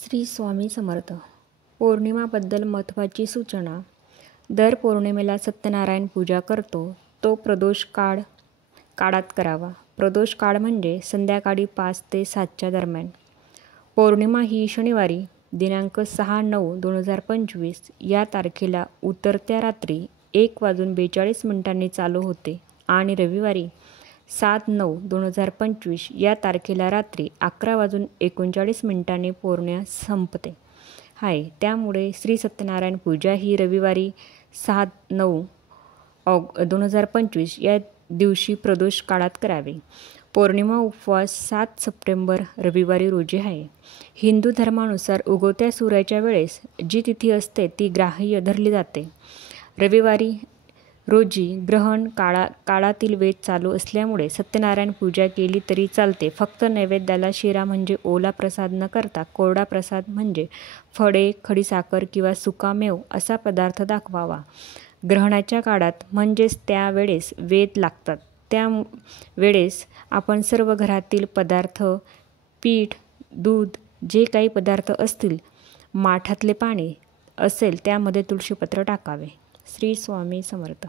श्री स्वामी समर्थ. पौर्णिमाबद्दल महत्त्वाची सूचना. दर पौर्णिमेला सत्यनारायण पूजा करतो तो प्रदोष काळात करावा. प्रदोष काळ म्हणजे संध्याकाळी 5 ते 7च्या दरम्यान. पौर्णिमा ही शनिवारी दिनांक 6/9/2025 या तारखेला उतरत्या रात्री 1:42 चालू होते आणि रविवारी 7/9/2025 या तारखेला रात्री 11:39 पौर्णिमा संपते आहे. त्यामुळे श्री सत्यनारायण पूजा ही रविवारी 6/9/2025 या दिवशी प्रदोष काळात करावी. पौर्णिमा उपवास 7 सप्टेंबर रविवारी रोजी आहे. हिंदू धर्मानुसार उगवत्या सूर्याच्या वेळेस जी तिथी असते ती ग्राह्य धरली जाते. रविवारी रोजी ग्रहण काळातील वेध चालू असल्यामुळे सत्यनारायण पूजा केली तरी चालते. फक्त नैवेद्याला शिरा म्हणजे ओला प्रसाद न करता कोरडा प्रसाद म्हणजे फळे, खडीसाखर किंवा सुकामेव असा पदार्थ दाखवावा. ग्रहणाच्या काळात म्हणजेच त्या वेळेस वेध लागतात. त्या वेळेस आपण सर्व घरातील पदार्थ, पीठ, दूध, जे काही पदार्थ असतील, माठातले पाणी असेल त्यामध्ये तुळशीपत्र टाकावे. श्री स्वामी समर्थ.